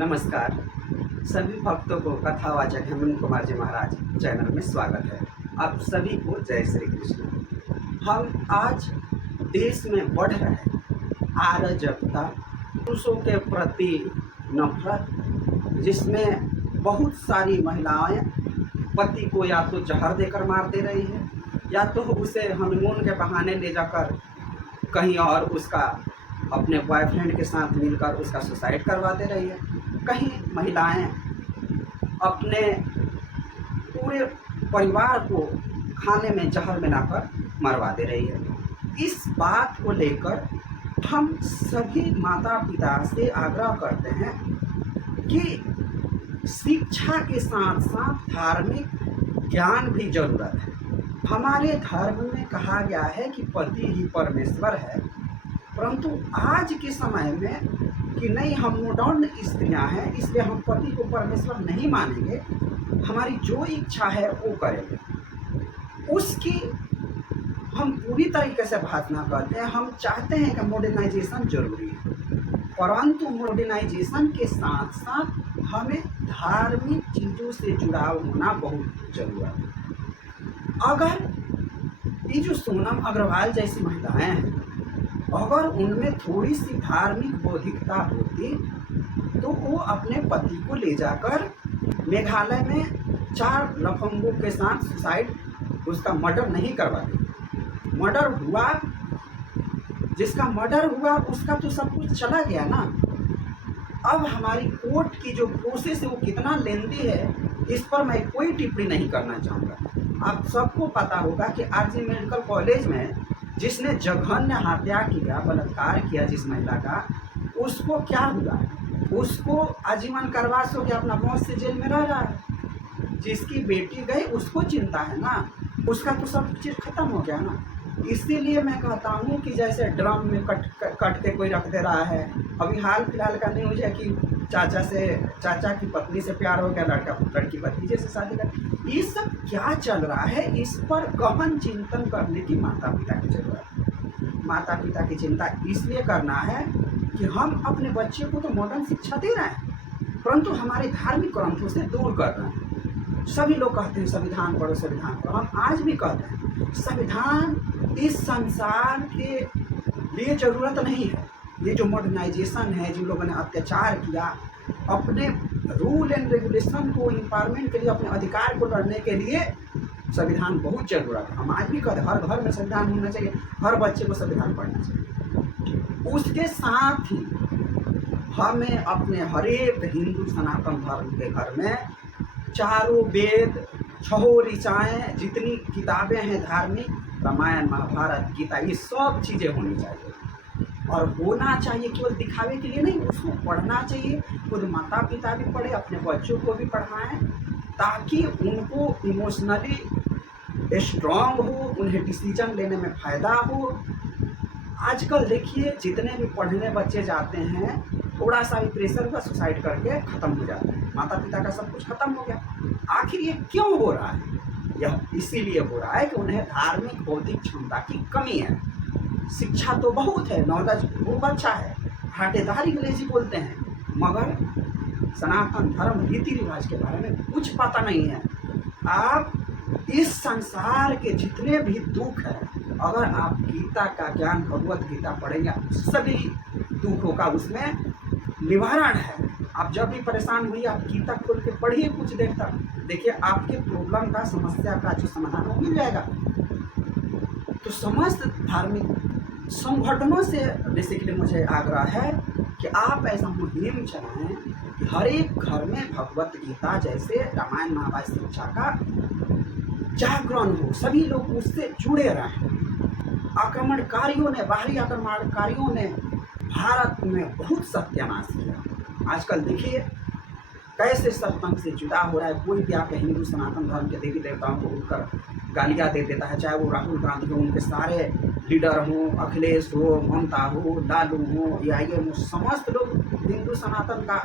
नमस्कार। सभी भक्तों को कथावाचक हेमंत कुमार जी महाराज चैनल में स्वागत है। आप सभी को जय श्री कृष्ण। हम आज देश में बढ़ रहे अराजकता, पुरुषों के प्रति नफरत, जिसमें बहुत सारी महिलाएं पति को या तो जहर देकर मार दे रही है या तो उसे हनीमून के बहाने ले जाकर कहीं और उसका अपने बॉयफ्रेंड के साथ मिलकर उसका सुसाइड करवा दे रही है। कहीं महिलाएं अपने पूरे परिवार को खाने में जहर मिलाकर मरवा दे रही है। इस बात को लेकर हम सभी माता पिता से आग्रह करते हैं कि शिक्षा के साथ साथ धार्मिक ज्ञान भी जरूरत है। हमारे धर्म में कहा गया है कि पति ही परमेश्वर है, परंतु आज के समय में कि नहीं, हम मॉडर्न स्त्रियां हैं इसलिए हम पति को परमेश्वर नहीं मानेंगे, हमारी जो इच्छा है वो करेंगे, उसकी हम पूरी तरीके से बात ना करते हैं। हम चाहते हैं कि मॉडर्नाइजेशन जरूरी है, परंतु मॉडर्नाइजेशन के साथ साथ हमें धार्मिक चीज़ों से जुड़ाव होना बहुत जरूरत है। अगर ये जो सोनम अग्रवाल जैसी महिलाएं हैं, अगर उनमें थोड़ी सी धार्मिक बौद्धिकता होती तो वो अपने पति को ले जाकर मेघालय में 4 लफंगों के साथ सुसाइड, उसका मर्डर नहीं करवाती। मर्डर हुआ, जिसका मर्डर हुआ उसका तो सब कुछ चला गया ना। अब हमारी कोर्ट की जो प्रोसेस है वो कितना लेंदी है, इस पर मैं कोई टिप्पणी नहीं करना चाहूँगा। आप सबको पता होगा कि आरजी मेडिकल कॉलेज में जिसने जघन्य हत्या किया, बलात्कार किया जिस महिला का, उसको क्या हुआ? उसको आजीवन कारावास हो गया, अपना मौत से जेल में रह रहा है। जिसकी बेटी गई उसको चिंता है ना, उसका तो सब चीज़ खत्म हो गया ना। इसीलिए मैं कहता हूँ कि जैसे ड्रम में कट के कोई रख दे रहा है। अभी हाल फिलहाल का न्यूज़ है कि चाचा की पत्नी से प्यार हो गया, लड़की भतीजे से शादी कर। ये सब क्या चल रहा है, इस पर गहन चिंतन करने की माता पिता की जरूरत है। माता पिता की चिंता इसलिए करना है कि हम अपने बच्चे को तो मॉडर्न शिक्षा दे रहे हैं, परंतु हमारे धार्मिक ग्रंथों से दूर कर रहे हैं। सभी लोग कहते हैं संविधान पढ़ो, संविधान पढ़ो। हम आज भी कहते हैं संविधान इस संसार के लिए जरूरत नहीं है। ये जो मॉडर्नाइजेशन है, जिन लोगों ने अत्याचार किया, अपने रूल एंड रेगुलेशन को इम्पावरमेंट के लिए, अपने अधिकार को लड़ने के लिए संविधान बहुत जरूरत है। हम आज भी कहते हैं हर घर में संविधान होना चाहिए, हर बच्चे को संविधान पढ़ना चाहिए। उसके साथ ही हमें अपने हर एक हिंदू सनातन धर्म के घर में चारों वेद, 6 ऋचाएँ, जितनी किताबें हैं धार्मिक, रामायण, महाभारत, गीता, ये सब चीज़ें होनी चाहिए। और होना चाहिए केवल दिखावे के लिए नहीं, उसको पढ़ना चाहिए। खुद माता पिता भी पढ़े, अपने बच्चों को भी पढ़ाएं, ताकि उनको इमोशनली स्ट्रांग हो, उन्हें डिसीजन लेने में फ़ायदा हो। आजकल देखिए जितने भी पढ़ने बच्चे जाते हैं, थोड़ा सा भी प्रेशर हुआ सुसाइड करके ख़त्म हो जाते हैं। माता पिता का सब कुछ ख़त्म हो गया। आखिर ये क्यों हो रहा है? यह इसीलिए हो रहा है कि उन्हें धार्मिक बौद्धिक क्षमता की कमी है। शिक्षा तो बहुत है, नॉलेज खूब अच्छा है, हाटेदारी अंग्रेजी बोलते हैं, मगर सनातन धर्म रीति रिवाज के बारे में कुछ पता नहीं है। आप इस संसार के जितने भी दुख हैं, अगर आप गीता का ज्ञान, भगवत गीता पढ़ेंगे, सभी दुखों का उसमें निवारण है। आप जब भी परेशान हुई, आप गीता खोल के पढ़िए कुछ देर तक, देखिए आपके प्रॉब्लम का, समस्या का जो समाधान हो मिल जाएगा। तो समस्त धार्मिक संगठनों से बेसिकली मुझे आग्रह है कि आप ऐसा मुहिम चलाएं कि हर एक घर में भगवत गीता जैसे रामायण महाभारत शिक्षा का जागरण हो, सभी लोग उससे जुड़े रहें। आक्रमणकारियों ने, बाहरी आक्रमणकारियों ने भारत में बहुत सत्यानाश किया। आजकल देखिए कैसे सत्संग से जुदा हो रहा है। कोई भी आके हिंदू सनातन धर्म के देवी देवताओं को उठकर गालियाँ दे देता है, चाहे वो राहुल गांधी हो, उनके सारे लीडर हों, अखिलेश हो, ममता हो, लालू हो, या ये समस्त लोग हिंदू सनातन का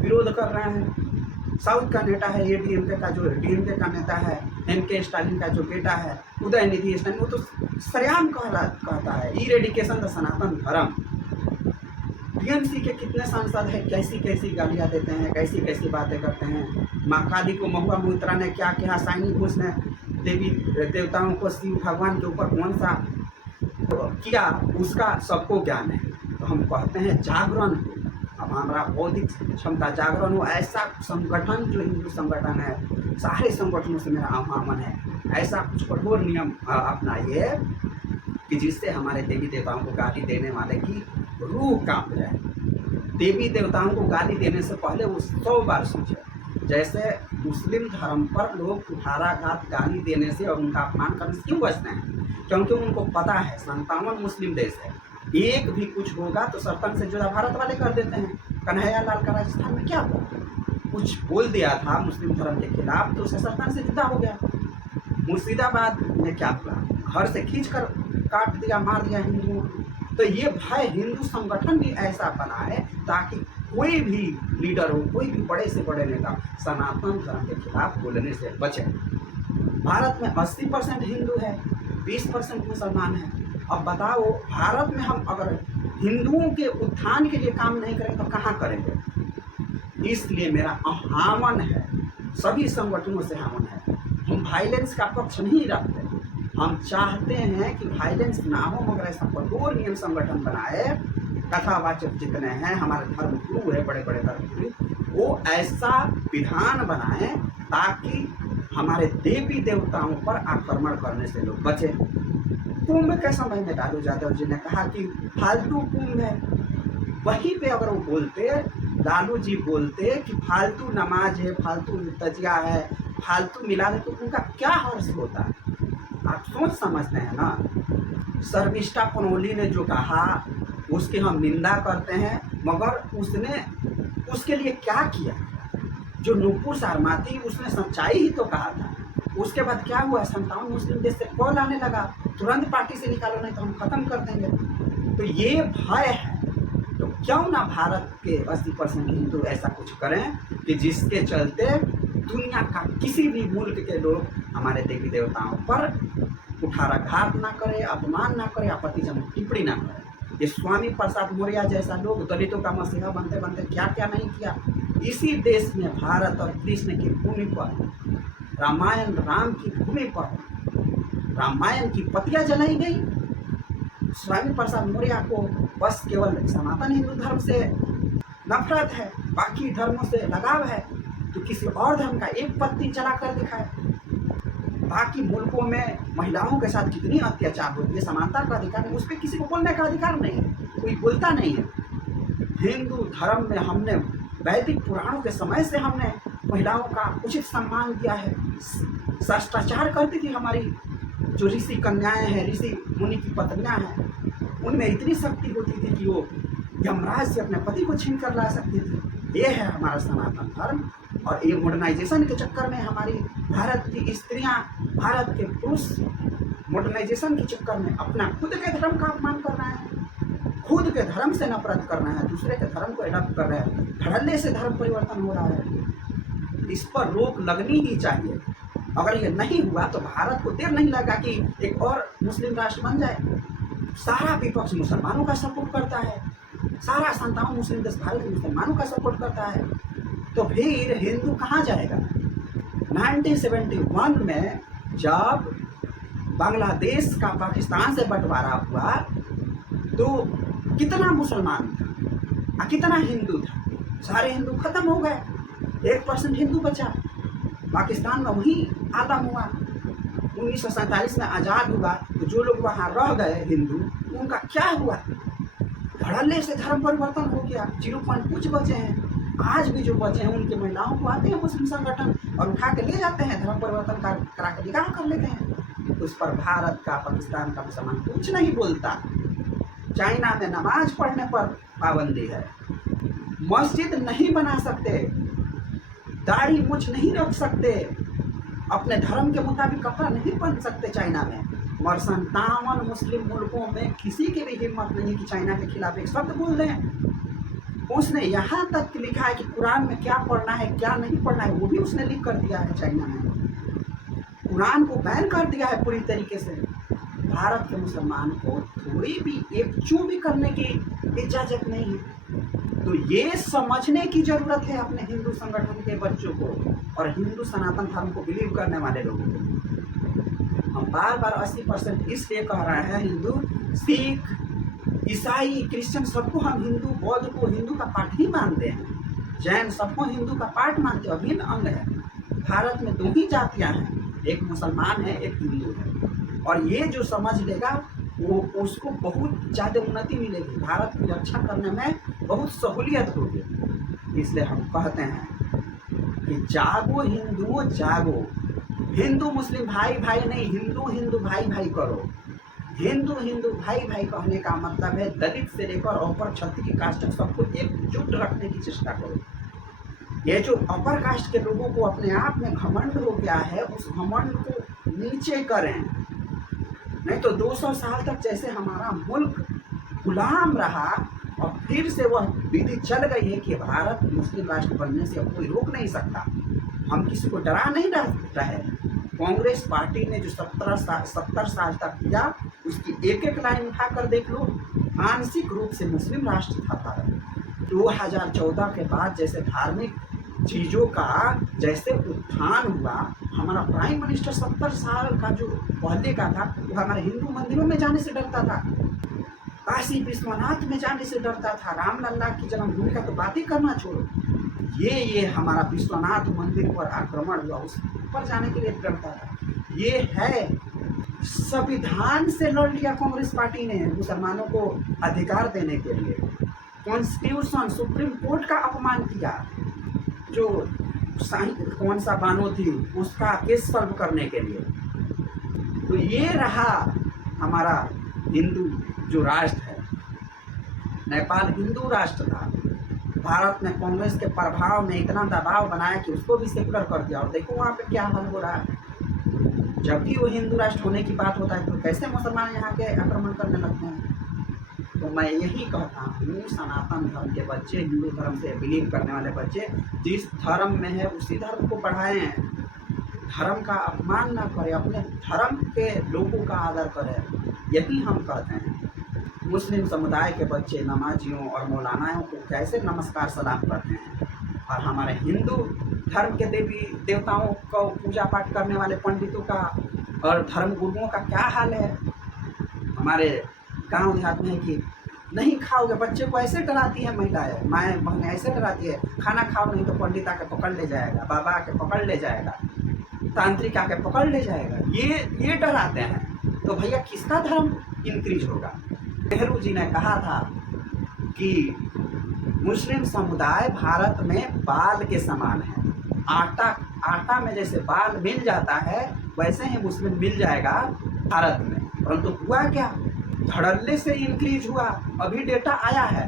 विरोध कर रहे हैं। साउथ का नेता है डीएमके का, जो डीएमके का नेता है एमके स्टालिन का जो बेटा है उदयनिधि स्टालिन, वो तो सरेआम कहता है इरेडिकेशन द सनातन धर्म। टीएमसी के कितने सांसद हैं, कैसी कैसी गालियाँ देते हैं, कैसी कैसी बातें करते हैं। माँ काली को महुआ मोहित्रा ने क्या किया, साइनी घोष ने देवी देवताओं को शिव भगवान के ऊपर कौन सा किया, उसका सबको ज्ञान है। तो हम कहते हैं जागरण हो, अब हमारा बौद्धिक क्षमता जागरण हो। ऐसा संगठन जो हिंदू संगठन है, सारे संगठनों से मेरा आह्वान है, ऐसा कुछ कठोर नियम अपनाइए कि जिससे हमारे देवी देवताओं को गाली देने वाले की रूह कांप जाए। देवी देवताओं को गाली देने से पहले वो 100 बार सोचे। जैसे मुस्लिम धर्म पर लोग कुठाराघात गाली देने से और उनका अपमान करने से क्यों बचते हैं? क्योंकि उनको पता है 57 मुस्लिम देश है, एक भी कुछ होगा तो सरपंच से जुड़ा भारत वाले कर देते हैं। कन्हैया लाल का राजस्थान में क्या हुआ, कुछ बोल दिया था मुस्लिम धर्म के खिलाफ तो उसे सरपंच से जुदा हो गया। मुर्शिदाबाद में क्या हुआ, घर से खींच कर काट दिया, मार दिया हिंदुओं। तो ये भय हिंदू संगठन भी ऐसा बनाए ताकि कोई भी लीडर हो, कोई भी बड़े से बड़े नेता सनातन धर्म के खिलाफ बोलने से बचे। भारत में 80% हिंदू है, 20% मुसलमान है। अब बताओ, भारत में हम अगर हिंदुओं के उत्थान के लिए काम नहीं करें तो कहाँ करेंगे? इसलिए मेरा आह्वान है, सभी संगठनों से आह्वान है, हम वायलेंस का पक्ष नहीं रखते। हम चाहते हैं कि वायलेंस ना हो, मगर ऐसा कठोर नियम संगठन बनाए, कथावाचक जितने हैं, हमारे धर्म गुरु है, बड़े बड़े धर्म गुरु, वो ऐसा विधान बनाएं ताकि हमारे देवी देवताओं पर आक्रमण करने से लोग बचे। कुंभ के समय में लालू यादव जी ने कहा कि फालतू कुंभ है, वहीं पे अगर वो बोलते, लालू जी बोलते कि फालतू नमाज है, फालतू तजिया है, फालतू मिलाद है, तो उनका क्या हर्ष होता? आप सोच समझते हैं ना। शर्मिष्ठा पुनौली ने जो कहा उसकी हम निंदा करते हैं, मगर उसने उसके लिए क्या किया? जो नूपुर शर्मा थी उसने सच्चाई ही तो कहा था। उसके बाद क्या हुआ, 57 मुस्लिम देश से कॉल आने लगा, तुरंत पार्टी से निकालो नहीं तो हम खत्म कर देंगे। तो ये भय है, तो क्यों ना भारत के 80% हिंदू ऐसा कुछ करें कि जिसके चलते दुनिया का किसी भी मुल्क के लोग हमारे देवी देवताओं पर कुठाराघात ना करे, अपमान ना करे, आपत्तिजनक टिप्पणी ना करे। ये स्वामी प्रसाद मौर्य जैसा लोग दलितों का मसीहा बनते बनते क्या क्या नहीं किया। इसी देश में भारत और कृष्ण की भूमि पर, रामायण राम की भूमि पर रामायण की पतियां जलाई गई। स्वामी प्रसाद मौर्य को बस केवल सनातन हिंदू धर्म से नफरत है, बाकी धर्मों से लगाव है, तो किसी और धर्म का एक पत्ती चला कर दिखाए। बाकी मुल्कों में महिलाओं के साथ कितनी अत्याचार होती है, समानता का अधिकार है, उस पर किसी को बोलने का अधिकार नहीं है, कोई बोलता नहीं है। हिंदू धर्म में हमने वैदिक पुराणों के समय से हमने महिलाओं का उचित सम्मान दिया है। शिष्टाचार करती थी हमारी जो ऋषि कन्याएं हैं, ऋषि मुनि की पत्नियां हैं, उनमें इतनी शक्ति होती थी कि वो यमराज से अपने पति को छीन कर ला सकती थी। ये है हमारा सनातन धर्म। और ये मॉडर्नाइजेशन के चक्कर में हमारी भारत की स्त्रियां, भारत के पुरुष मॉडर्नाइजेशन के चक्कर में अपना खुद के धर्म का अपमान कर रहे हैं, खुद के धर्म से नफरत कर रहे हैं, दूसरे के धर्म को एडॉप्ट कर रहे हैं, धड़ल्ले से धर्म परिवर्तन हो रहा है। इस पर रोक लगनी ही चाहिए। अगर ये नहीं हुआ तो भारत को देर नहीं लगा कि एक और मुस्लिम राष्ट्र बन जाए। सारा विपक्ष मुसलमानों का सपोर्ट करता है, सारा 57 मुस्लिम देश भारत के मुसलमानों का सपोर्ट करता है, तो फिर हिंदू कहाँ जाएगा? 1971 में जब बांग्लादेश का पाकिस्तान से बंटवारा हुआ तो कितना मुसलमान था, कितना हिंदू था? सारे हिंदू खत्म हो गए, 1% हिंदू बचा। पाकिस्तान में वही आदम हुआ। 1947 में आज़ाद हुआ तो जो लोग वहाँ रह गए हिंदू, उनका क्या हुआ? धड़ल्ले से धर्म परिवर्तन हो गया, 0 कुछ बचे हैं। आज भी जो बचे हैं उनके महिलाओं को आते हैं मुस्लिम संगठन और उठा के ले जाते हैं, धर्म परिवर्तन करा के निकाह कर लेते हैं। उस पर भारत का, पाकिस्तान का मुसलमान कुछ नहीं बोलता। चाइना में नमाज पढ़ने पर पाबंदी है, मस्जिद नहीं बना सकते, दाढ़ी मूछ नहीं रख सकते, अपने धर्म के मुताबिक कपड़ा नहीं पहन सकते चाइना में। मगर 57 मुस्लिम मुल्कों में किसी की भी हिम्मत नहीं कि चाइना के खिलाफ एक शब्द बोल दें। उसने यहाँ तक लिखा है कि कुरान में क्या पढ़ना है क्या नहीं पढ़ना है वो भी उसने लिख कर दिया है। चाइना में कुरान को बैन कर दिया है पूरी तरीके से। भारत के मुसलमान को थोड़ी भी एक चू भी करने की इजाज़त नहीं है। तो ये समझने की जरूरत है अपने हिंदू संगठन के बच्चों को और हिंदू सनातन धर्म को बिलीव करने वाले लोगों को। हम बार बार 80% इसलिए कह रहे हैं, हिंदू, सिख, ईसाई, क्रिश्चियन सबको हम हिंदू, बौद्ध को हिंदू का पार्ट ही मानते हैं, जैन सबको हिंदू का पार्ट मानते हैं, अभिन्न अंग है। भारत में 2 ही जातियां हैं, एक मुसलमान है, एक हिंदू है। और ये जो समझ लेगा वो उसको बहुत ज़्यादा उन्नति मिलेगी, भारत की रक्षा करने में बहुत सहूलियत होगी। इसलिए हम कहते हैं कि जागो हिंदुओं जागो, हिंदू मुस्लिम भाई भाई नहीं, हिंदू हिंदू भाई भाई करो। हिंदू हिंदू भाई भाई कहने का मतलब है दलित से लेकर अपर क्षत्रिय कास्ट तक सबको एकजुट रखने की चेष्टा करो। ये जो अपर कास्ट के लोगों को अपने आप में घमंड हो गया है, उस घमंड को नीचे करें। नहीं तो 200 साल तक जैसे हमारा मुल्क गुलाम रहा और फिर से वह विधि चल गई है कि भारत मुस्लिम राष्ट्र बनने से अब कोई रोक नहीं सकता। हम किसी को डरा नहीं रहे। कांग्रेस पार्टी ने जो 70 साल तक किया, उसकी एक एक लाइन उठाकर देख लो। आंशिक रूप से मुस्लिम राष्ट्र था भारत। 2014 के बाद जैसे धार्मिक चीज़ों का जैसे उत्थान हुआ, हमारा प्राइम मिनिस्टर 70 साल का जो पहले का था वो हमारे हिंदू मंदिरों में जाने से डरता था, काशी विश्वनाथ में जाने से डरता था, रामलला की जन्मभूमि का तो बात ही करना छोड़ो। ये हमारा विश्वनाथ मंदिर पर आक्रमण हुआ, उस पर जाने के लिए डरता था। ये है संविधान से लड़ लिया कांग्रेस पार्टी ने मुसलमानों को अधिकार देने के लिए। कॉन्स्टिट्यूशन, सुप्रीम कोर्ट का अपमान किया, जो कौन सा बानो थी उसका केस सॉल्व करने के लिए। तो ये रहा हमारा हिंदू जो राष्ट्र है। नेपाल हिंदू राष्ट्र था, भारत ने कांग्रेस के प्रभाव में इतना दबाव बनाया कि उसको भी सेकुलर कर दिया। और देखो वहाँ पे क्या हाल हो रहा है। जब भी वो हिंदू राष्ट्र होने की बात होता है तो कैसे मुसलमान यहाँ के आक्रमण करने लगते हैं। तो मैं यही कहता हूँ, सनातन धर्म के बच्चे, हिंदू धर्म से बिलीव करने वाले बच्चे जिस धर्म में है उसी धर्म को बढ़ाएं, धर्म का अपमान ना करें, अपने धर्म के लोगों का आदर करें। यही हम कहते हैं। मुस्लिम समुदाय के बच्चे नमाजियों और मौलानाओं को कैसे नमस्कार सलाम करते हैं, और हमारे हिंदू धर्म के देवी देवताओं को पूजा पाठ करने वाले पंडितों का और धर्म गुरुओं का क्या हाल है। हमारे गांव देहात में है कि नहीं खाओगे, बच्चे को ऐसे डराती है महिलाएं, माएँ बहनें ऐसे डराती है, खाना खाओ नहीं तो पंडित आके पकड़ ले जाएगा, बाबा आके पकड़ ले जाएगा, तांत्रिक आके पकड़ ले जाएगा। ये डराते हैं। तो भैया किसका धर्म इंक्रीज होगा। नेहरू जी ने कहा था कि मुस्लिम समुदाय भारत में बाल के समान है। आटा में जैसे बाल मिल जाता है वैसे ही मुस्लिम मिल जाएगा भारत में। परंतु हुआ क्या, धड़ल्ले से इंक्रीज हुआ। अभी डेटा आया है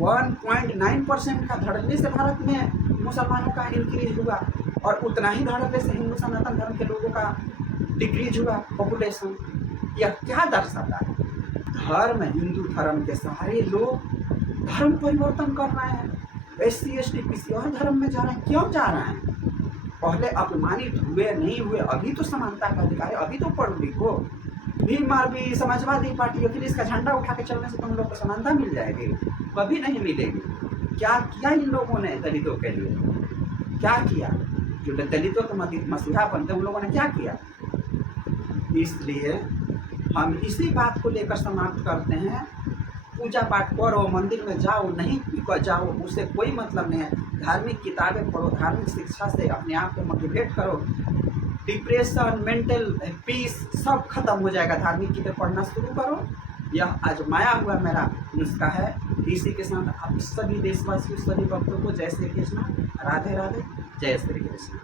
1.9% का धड़ल्ले से भारत में मुसलमानों का इंक्रीज हुआ, और उतना ही धड़ल्ले से हिंदू सनातन धर्म के लोगों का डिक्रीज हुआ पॉपुलेशन। यह क्या दर्शाता है, धर्म, हिंदू धर्म के सारे लोग धर्म परिवर्तन कर रहे हैं। SC ST किसी और धर्म में जा रहे हैं। क्यों जा रहे हैं? पहले अपमानित हुए नहीं हुए, अभी तो समानता का अधिकार है, अभी तो पढ़ो लिखो। भीम आर्मी समाजवादी पार्टी फिर इसका झंडा उठा के चलने से तुम लोग को समानता मिल जाएगी? कभी नहीं मिलेगी। क्या किया इन लोगों ने दलितों के लिए? क्या किया? जो दलितों के मसीहा बनते उन लोगों ने क्या किया? इसलिए हम इसी बात को लेकर समाप्त करते हैं। पूजा पाठ करो, मंदिर में जाओ, नहीं जाओ, उससे कोई मतलब नहीं है। धार्मिक किताबें पढ़ो, धार्मिक शिक्षा से अपने आप को मोटिवेट करो। डिप्रेशन, मेंटल पीस सब खत्म हो जाएगा। धार्मिक किताबें पढ़ना शुरू करो। यह आजमाया हुआ मेरा नुस्खा है। इसी के साथ आप सभी देशवासियों, सभी भक्तों को जय श्री कृष्ण, राधे राधे, जय श्री कृष्ण।